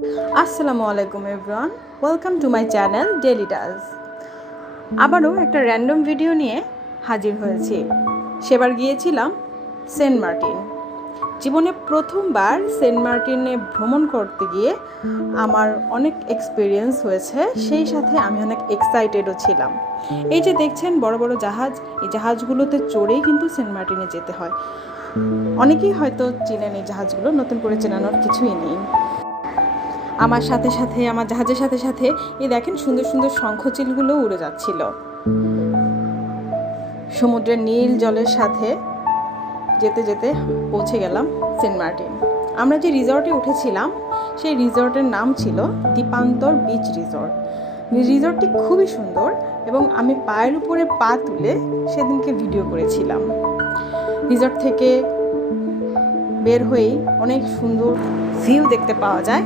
আসসালামু আলাইকুম everyone, welcome to my channel daily does. আবারও একটা র্যান্ডম ভিডিও নিয়ে হাজির হয়েছি। সেবার গিয়েছিলাম সেন্ট মার্টিন। জীবনে প্রথমবার সেন্ট মার্টিনে ভ্রমণ করতে গিয়ে আমার অনেক এক্সপিরিয়েন্স হয়েছে, সেই সাথে আমি অনেক এক্সাইটেডও ছিলাম। এই যে দেখছেন বড় বড় জাহাজ, এই জাহাজগুলোতে চড়েই কিন্তু সেন্ট মার্টিনে যেতে হয়। অনেকেই হয়তো চিনেন এই জাহাজগুলো, নতুন করে চেনানোর কিছুই নেই। আমার সাথে সাথে আমার জাহাজের সাথে সাথে এই দেখেন সুন্দর সুন্দর শঙ্খচিলগুলো উড়ে যাচ্ছিল। সমুদ্রের নীল জলের সাথে যেতে যেতে পৌঁছে গেলাম সেন্ট মার্টিন। আমরা যে রিসর্টে উঠেছিলাম সেই রিসর্টের নাম ছিল দ্বীপান্তর বিচ রিসর্ট। রিসর্টটি খুবই সুন্দর এবং আমি পায়ের উপরে পা তুলে সেদিনকে ভিডিও করেছিলাম। রিসর্ট থেকে বের হয়েই অনেক সুন্দর ভিউ দেখতে পাওয়া যায়।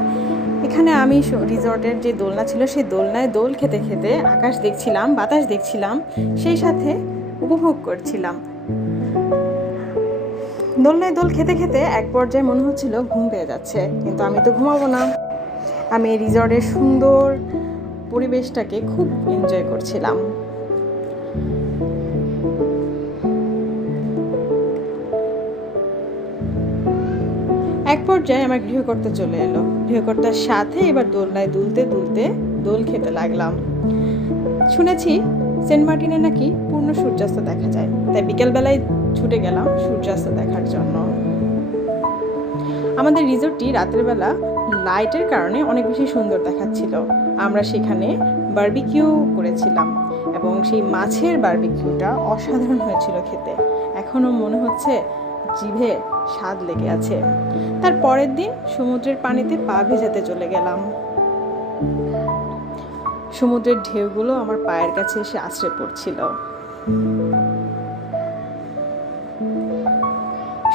এখানে আমি রিসর্টের যে দোলনা ছিল সেই দোলনায় দোল খেতে খেতে আকাশ দেখছিলাম, বাতাস দেখছিলাম, সেই সাথে উপভোগ করছিলাম। দোলনায় দোল খেতে খেতে এক পর্যায়ে মনে হচ্ছিল ঘুম পেয়ে যাচ্ছে, কিন্তু আমি তো ঘুমাবো না। আমি এই রিসর্টের সুন্দর পরিবেশটাকে খুব এনজয় করছিলাম। এক পর্যায়ে আমার গৃহকর্তা চলে এলো। গৃহকর্তার সাথে এবার দোলনায় দুলতে দুলতে দোল খেতে লাগলাম। শুনেছি সেন্ট মার্টিনে নাকি পূর্ণ সূর্যাস্ত দেখা যায়, তাই বিকেলবেলায় ছুটে গেলাম সূর্যাস্ত দেখার জন্য। আমাদের রিসোর্টটি রাতের বেলা লাইটের কারণে অনেক বেশি সুন্দর দেখাচ্ছিল। আমরা সেখানে বারবিকিউ করেছিলাম এবং সেই মাছের বারবিকিউটা অসাধারণ হয়েছিল খেতে। এখনও মনে হচ্ছে জিভে স্বাদ লেগে আছে। তার পরের দিন সমুদ্রের পানিতে পা ভেজাতে চলে গেলাম। সমুদ্রের ঢেউগুলো আমার পায়ের কাছে এসে আছড়ে পড়ছিল।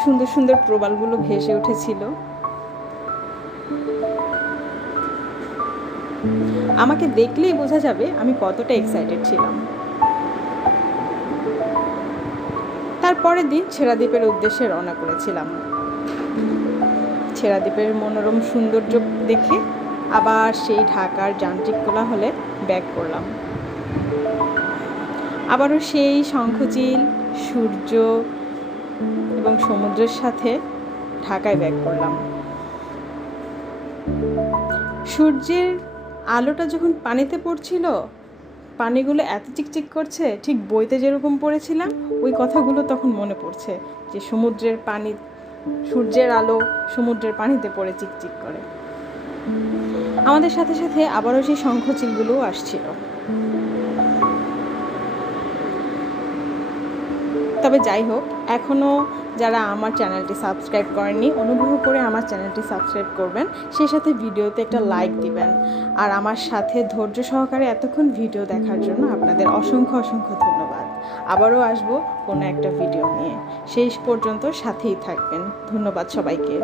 সুন্দর সুন্দর প্রবালগুলো ভেসে উঠেছিল। আমাকে দেখলেই বোঝা যাবে আমি কতটা এক্সাইটেড ছিলাম। তারপরের দিন ছেড়াদ্বীপের উদ্দেশ্যে রওনা করেছিলাম। ছেড়াদ্বীপের মনোরম সৌন্দর্য দেখে আবার সেই ঢাকার যান্ত্রিক কোলাহলে ব্যাক করলাম। আবারও সেই শঙ্খচিল, সূর্য এবং সমুদ্রের সাথে ঢাকায় ব্যাক করলাম। সূর্যের আলোটা যখন পানিতে পড়ছিল, পানিগুলো এত চিকচিক করছে, ঠিক বইতে যেরকম পড়েছিলাম ওই কথাগুলো তখন মনে পড়ছে, যে সমুদ্রের পানি, সূর্যের আলো সমুদ্রের পানিতে পড়ে চিকচিক করে। আমাদের সাথে সাথে আবারও সেই শঙ্খচিলগুলোও আসছিল। তবে যাই হোক, এখনও যারা আমার চ্যানেলটি সাবস্ক্রাইব করেননি, অনুগ্রহ করে আমার চ্যানেলটি সাবস্ক্রাইব করবেন, সেই সাথে ভিডিওতে একটা লাইক দিবেন। আর আমার সাথে ধৈর্য সহকারে এতক্ষণ ভিডিও দেখার জন্য আপনাদের অসংখ্য অসংখ্য ধন্যবাদ। আবারও আসবো কোনো একটা ভিডিও নিয়ে, শেষ পর্যন্ত সাথেই থাকবেন। ধন্যবাদ সবাইকে।